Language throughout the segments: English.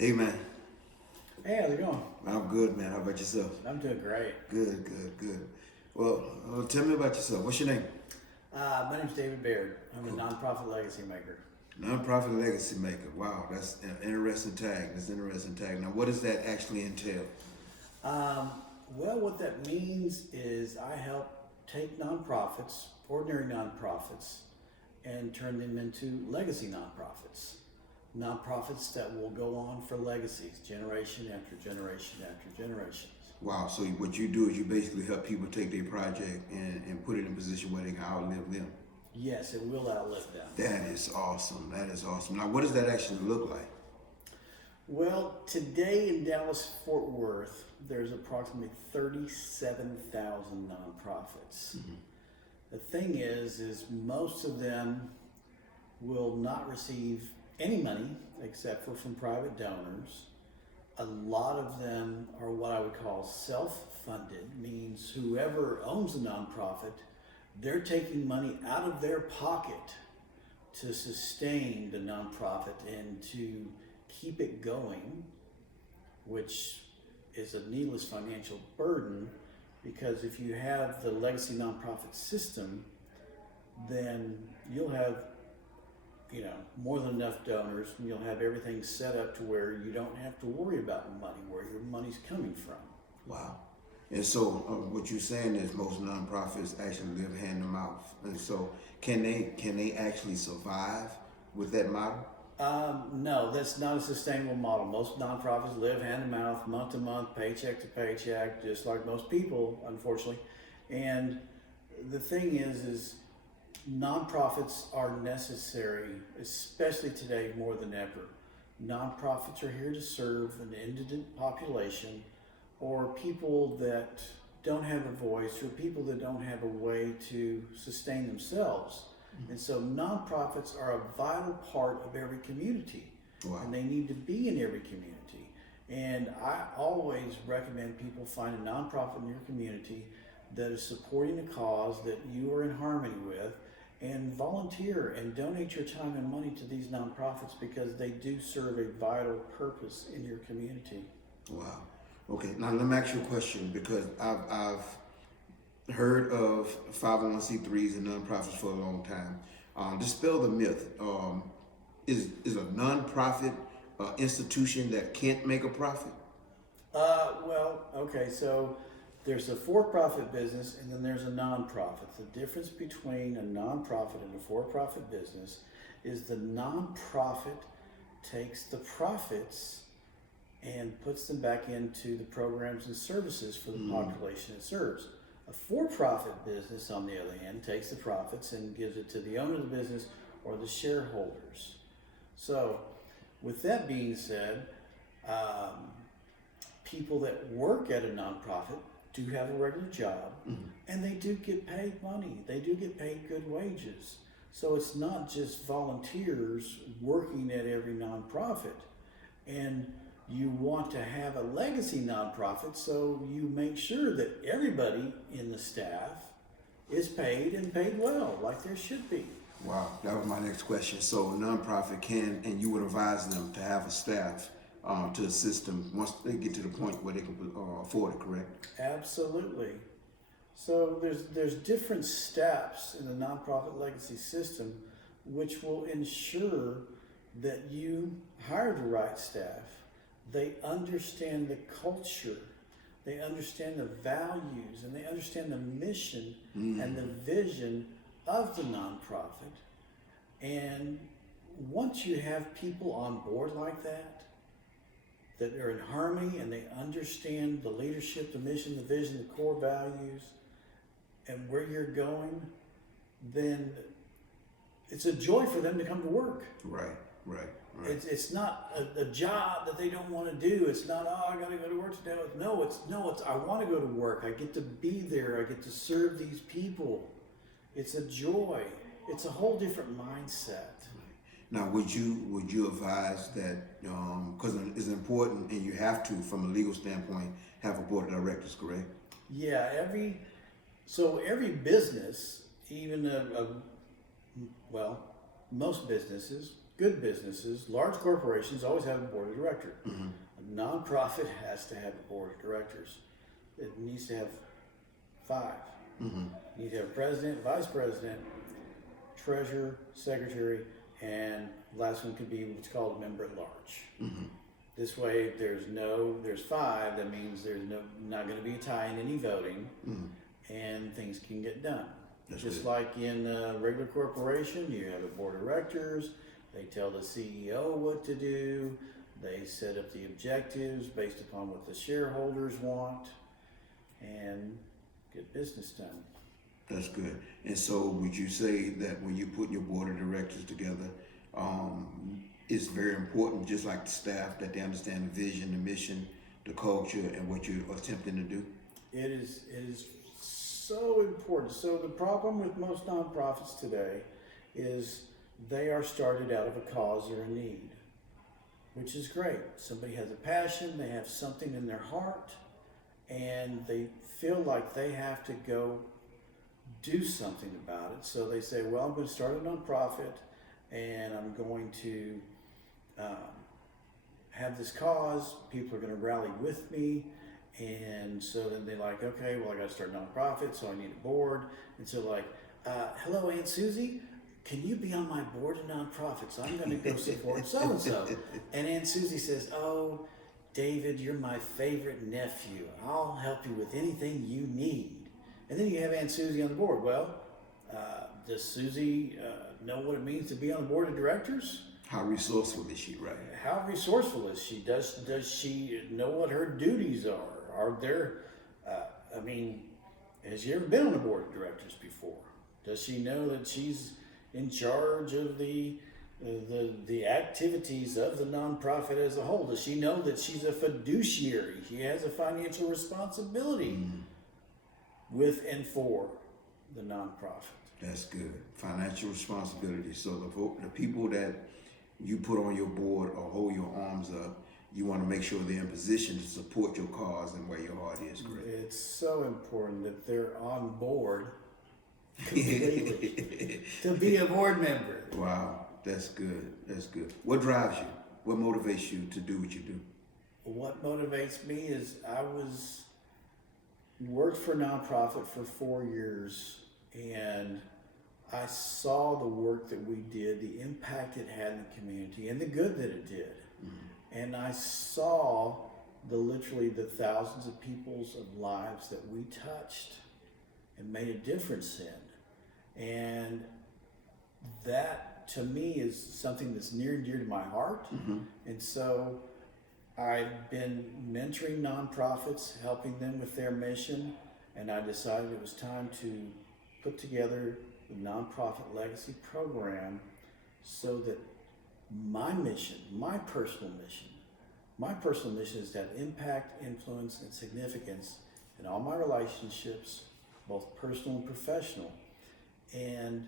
Hey man, Hey, how's it going? I'm good, man. How about yourself? I'm doing great. Good, good, good. Well, tell me about yourself. What's your name? My name's David Baird. I'm a Cool. nonprofit legacy maker. Nonprofit legacy maker. Wow, that's an interesting tag. That's an interesting tag. Now, what does that actually entail? Um, well, what that means is I help take nonprofits, ordinary nonprofits, and turn them into legacy nonprofits. Nonprofits that will go on for legacies, generation after generation after generations. Wow. So what you do is you basically help people take their project and put it in a position where they can outlive them. Yes, it will outlive them. That is awesome. That is awesome. Now, what does that actually look like? Well, today in Dallas Fort Worth, there's approximately 37,000 nonprofits. The thing is most of them will not receive any money except for from private donors. A lot of them are what I would call self-funded, means whoever owns a nonprofit, they're taking money out of their pocket to sustain the nonprofit and to keep it going, which is a needless financial burden because if you have the legacy nonprofit system, then you'll have more than enough donors and you'll have everything set up to where you don't have to worry about money, where your money's coming from. Wow. And so what you're saying is most nonprofits actually live hand to mouth. And so can they actually survive with that model? No, that's not a sustainable model. Most nonprofits live hand to mouth, month to month, paycheck to paycheck, just like most people, unfortunately. And the thing is nonprofits are necessary, especially today more than ever. Nonprofits are here to serve an indigent population or people that don't have a voice or people that don't have a way to sustain themselves. And so nonprofits are a vital part of every community. Wow. And they need to be in every community. And I always recommend people find a nonprofit in your community that is supporting a cause that you are in harmony with and volunteer and donate your time and money to these nonprofits because they do serve a vital purpose in your community. Wow. Okay. Now let me ask you a question because I've heard of 501c3s and nonprofits for a long time. Dispel the myth. Is a nonprofit institution that can't make a profit? Okay, so there's a for-profit business and then there's a nonprofit. The difference between a nonprofit and a for-profit business is the nonprofit takes the profits and puts them back into the programs and services for the population it serves. A for-profit business, on the other hand, takes the profits and gives it to the owner of the business or the shareholders. So, with that being said, people that work at a nonprofit do have a regular job and they do get paid money. They do get paid good wages. So it's not just volunteers working at every nonprofit. And you want to have a legacy nonprofit, so you make sure that everybody in the staff is paid and paid well, like there should be. Wow, that was my next question. So a nonprofit can, and you would advise them to have a staff to assist them once they get to the point where they can afford it, correct? Absolutely. So there's different steps in the nonprofit legacy system which will ensure that you hire the right staff. They understand the culture, they understand the values, and they understand the mission and the vision of the nonprofit. And once you have people on board like that are in harmony and they understand the leadership, the mission, the vision, the core values, and where you're going, then it's a joy for them to come to work. Right, right. It's not a job that they don't want to do. It's not, oh, I got to go to work today. No, it's I want to go to work. I get to be there. I get to serve these people. It's a joy. It's a whole different mindset. Now, would you advise that because it's important and you have to, from a legal standpoint, have a board of directors, correct? Yeah, every business, even most businesses good businesses, large corporations always have a board of directors. A nonprofit has to have a board of directors. It needs to have 5. You need to have president, vice president, treasurer, secretary, and last one could be what's called a member at large. This way, if there's 5, that means there's not going to be a tie in any voting, and things can get done. That's Just good. like in a regular corporation, you have a board of directors. They tell the CEO what to do. They set up the objectives based upon what the shareholders want, and get business done. That's good. And so would you say that when you put your board of directors together, it's very important, just like the staff, that they understand the vision, the mission, the culture, and what you're attempting to do? It is so important. So the problem with most nonprofits today is they are started out of a cause or a need, which is great. Somebody has a passion, they have something in their heart, and they feel like they have to go do something about it. So they say, well, I'm going to start a nonprofit, and I'm going to have this cause. People are going to rally with me. And so then they're like, okay, well, I got to start a nonprofit, so I need a board. And so like, hello, Aunt Susie, can you be on my board of nonprofits? I'm going to go support so-and-so. And Aunt Susie says, oh, David, you're my favorite nephew. I'll help you with anything you need. And then you have Aunt Susie on the board. Well, does Susie know what it means to be on the board of directors? How resourceful is she, right? How resourceful is she? Does she know what her duties are? Are there, has she ever been on a board of directors before? Does she know that she's in charge of the activities of the nonprofit as a whole? Does she know that she's a fiduciary? She has a financial responsibility with and for the nonprofit. That's good. Financial responsibility. So the people that you put on your board or hold your arms up, you want to make sure they're in position to support your cause and where your heart is, correct? It's so important that they're on board completely to be a board member. Wow, that's good. That's good. What drives you? What motivates you to do what you do? What motivates me is I worked for a nonprofit for 4 years, and I saw the work that we did, the impact it had in the community, and the good that it did. And I saw literally the thousands of people's lives that we touched and made a difference in. And that, to me, is something that's near and dear to my heart. And so I've been mentoring nonprofits, helping them with their mission, and I decided it was time to put together the Nonprofit Legacy Program so that my mission, my personal mission is to have impact, influence, and significance in all my relationships, both personal and professional. And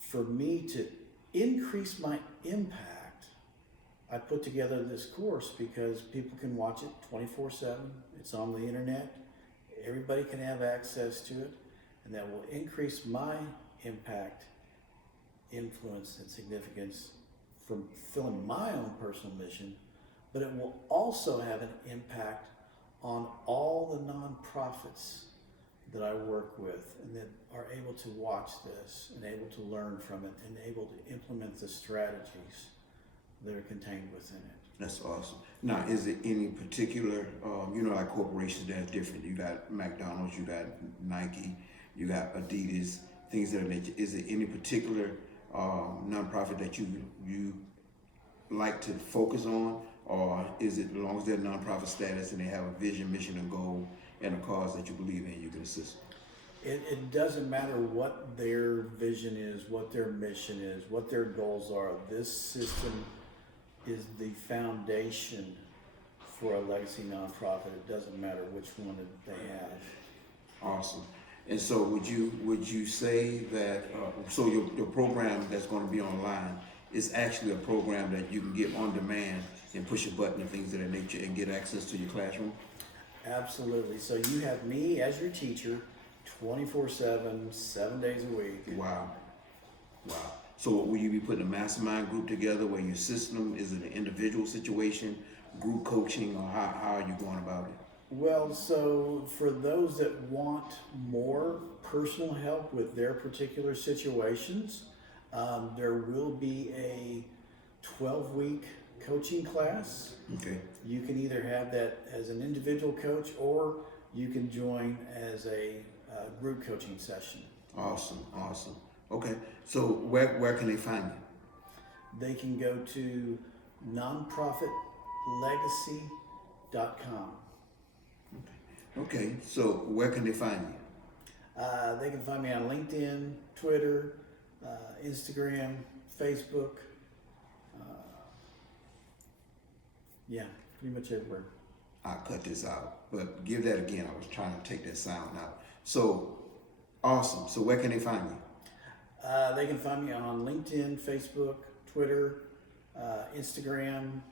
for me to increase my impact, I put together this course because people can watch it 24/7. It's on the internet. Everybody can have access to it, and that will increase my impact, influence, and significance from fulfilling my own personal mission, but it will also have an impact on all the nonprofits that I work with and that are able to watch this and able to learn from it and able to implement the strategies that are contained within it. That's awesome. Now, is it any particular, like corporations that are different? You got McDonald's, you got Nike, you got Adidas, things of that nature. Is it any particular nonprofit that you like to focus on, or is it as long as they're nonprofit status and they have a vision, mission, and goal, and a cause that you believe in, you can assist? It doesn't matter what their vision is, what their mission is, what their goals are. This system is the foundation for a legacy nonprofit. It doesn't matter which one that they have. Awesome. And so would you say that, so your program that's going to be online is actually a program that you can get on demand and push a button and things of that nature and get access to your classroom? Absolutely. So you have me as your teacher 24/7, 7 days a week. Wow. So will you be putting a mastermind group together where you assist them? Is it an individual situation, group coaching, or how are you going about it? Well, so for those that want more personal help with their particular situations, there will be a 12-week coaching class. Okay. You can either have that as an individual coach or you can join as a group coaching session. Awesome, awesome. Okay, so where can they find you? They can go to nonprofitlegacy.com. Okay, so where can they find you? They can find me on LinkedIn, Twitter, Instagram, Facebook. Yeah, pretty much everywhere. I'll cut this out, but give that again. I was trying to take that sound out. So, awesome. So where can they find you? They can find me on LinkedIn, Facebook, Twitter, Instagram,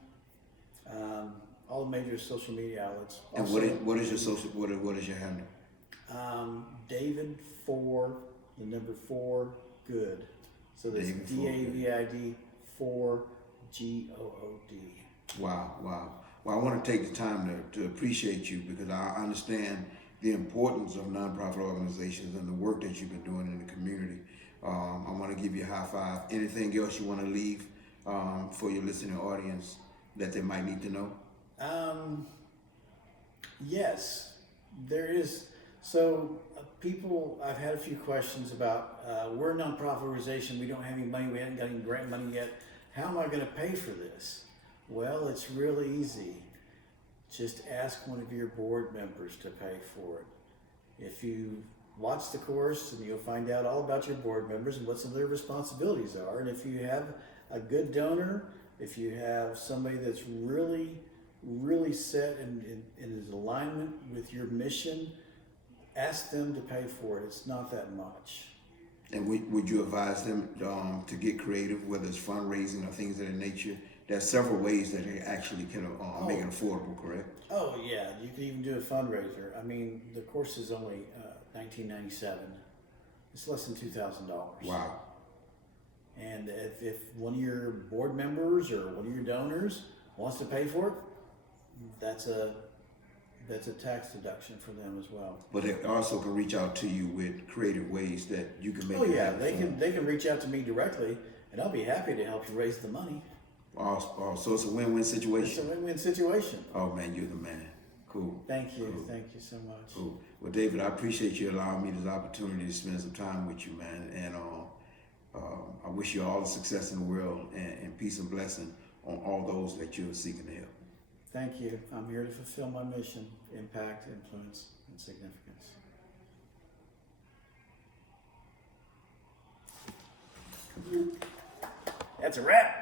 all the major social media outlets. And Also, what is your social? What is your handle? David 4, the number 4, good. So that's David 4 Good. DAVID 4 GOOD. Wow, wow. Well, I want to take the time to appreciate you because I understand the importance of nonprofit organizations and the work that you've been doing in the community. I want to give you a high five. Anything else you want to leave for your listening audience that they might need to know? Yes, there is. So people, I've had a few questions about, we're a nonprofit organization, we don't have any money, we haven't got any grant money yet. How am I going to pay for this? Well, it's really easy. Just ask one of your board members to pay for it. If you watch the course, and you'll find out all about your board members and what some of their responsibilities are. And if you have a good donor, if you have somebody that's really set and is in alignment with your mission, ask them to pay for it. It's not that much. And would you advise them to get creative, whether it's fundraising or things of that nature? There's several ways that they actually can make it affordable, correct? Oh yeah, you can even do a fundraiser. I mean, the course is only $19.97. It's less than $2,000. Wow. And if one of your board members or one of your donors wants to pay for it, that's a tax deduction for them as well. But they also can reach out to you with creative ways that you can make Oh it yeah, happen. they can reach out to me directly, and I'll be happy to help you raise the money. So it's a win-win It's a situation. win-win situation. Oh man, you're the man. Cool. Thank you. Cool. Thank you so much. Cool. Well, David, I appreciate you allowing me this opportunity to spend some time with you, man. And I wish you all the success in the world and peace and blessing on all those that you're seeking to help. Thank you. I'm here to fulfill my mission, impact, influence, and significance. That's a wrap.